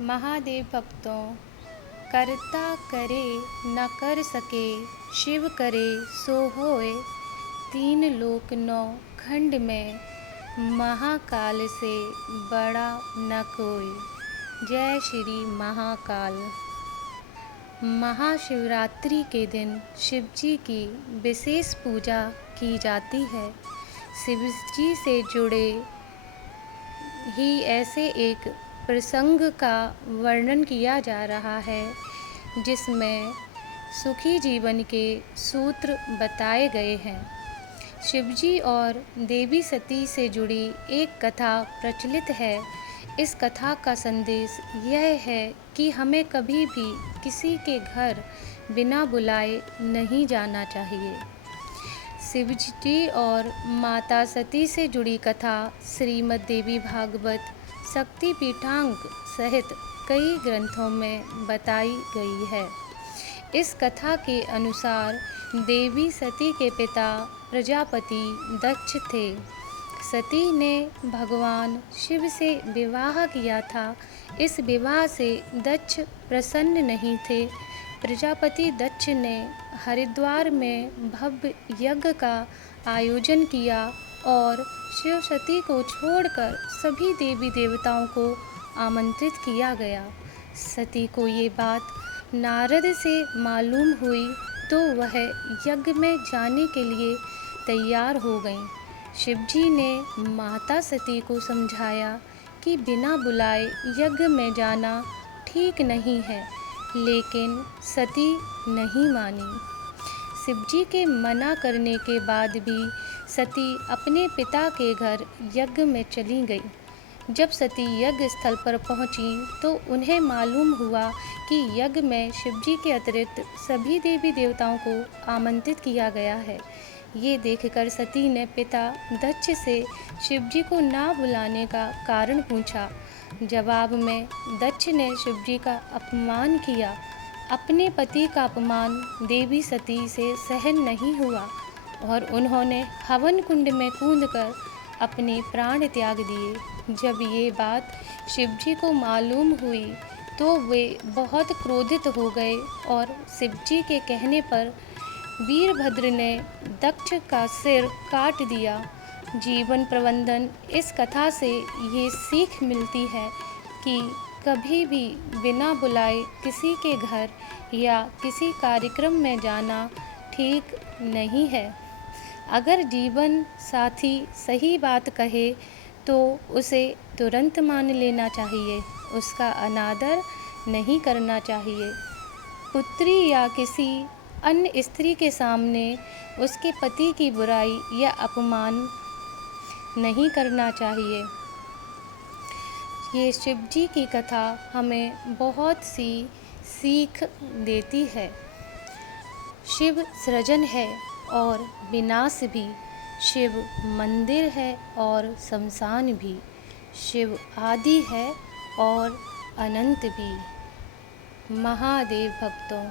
महादेव भक्तों, करता करे न कर सके, शिव करे सो होए। तीन लोक नौ खंड में, महाकाल से बड़ा न कोई। जय श्री महाकाल। महाशिवरात्रि के दिन शिव जी की विशेष पूजा की जाती है। शिव जी से जुड़े ही ऐसे एक प्रसंग का वर्णन किया जा रहा है जिसमें सुखी जीवन के सूत्र बताए गए हैं। शिवजी और देवी सती से जुड़ी एक कथा प्रचलित है। इस कथा का संदेश यह है कि हमें कभी भी किसी के घर बिना बुलाए नहीं जाना चाहिए। शिवजी और माता सती से जुड़ी कथा श्रीमद् देवी भागवत शक्ति पीठांग सहित कई ग्रंथों में बताई गई है। इस कथा के अनुसार देवी सती के पिता प्रजापति दक्ष थे। सती ने भगवान शिव से विवाह किया था। इस विवाह से दक्ष प्रसन्न नहीं थे। प्रजापति दक्ष ने हरिद्वार में भव्य यज्ञ का आयोजन किया और शिव सती को छोड़कर सभी देवी देवताओं को आमंत्रित किया गया। सती को ये बात नारद से मालूम हुई तो वह यज्ञ में जाने के लिए तैयार हो गईं। शिवजी ने माता सती को समझाया कि बिना बुलाए यज्ञ में जाना ठीक नहीं है, लेकिन सती नहीं मानी। शिवजी के मना करने के बाद भी सती अपने पिता के घर यज्ञ में चली गई। जब सती यज्ञ स्थल पर पहुंची तो उन्हें मालूम हुआ कि यज्ञ में शिवजी के अतिरिक्त सभी देवी देवताओं को आमंत्रित किया गया है। ये देखकर सती ने पिता दक्ष से शिवजी को ना बुलाने का कारण पूछा। जवाब में दक्ष ने शिवजी का अपमान किया। अपने पति का अपमान देवी सती से सहन नहीं हुआ और उन्होंने हवन कुंड में कूदकर अपने प्राण त्याग दिए। जब ये बात शिवजी को मालूम हुई तो वे बहुत क्रोधित हो गए और शिवजी के कहने पर वीरभद्र ने दक्ष का सिर काट दिया। जीवन प्रबंधन। इस कथा से ये सीख मिलती है कि कभी भी बिना बुलाए किसी के घर या किसी कार्यक्रम में जाना ठीक नहीं है। अगर जीवन साथी सही बात कहे तो उसे तुरंत मान लेना चाहिए, उसका अनादर नहीं करना चाहिए। पुत्री या किसी अन्य स्त्री के सामने उसके पति की बुराई या अपमान नहीं करना चाहिए। ये शिवजी की कथा हमें बहुत सी सीख देती है। शिव सृजन है और विनाश भी। शिव मंदिर है और शमशान भी। शिव आदि है और अनंत भी। महादेव भक्तों।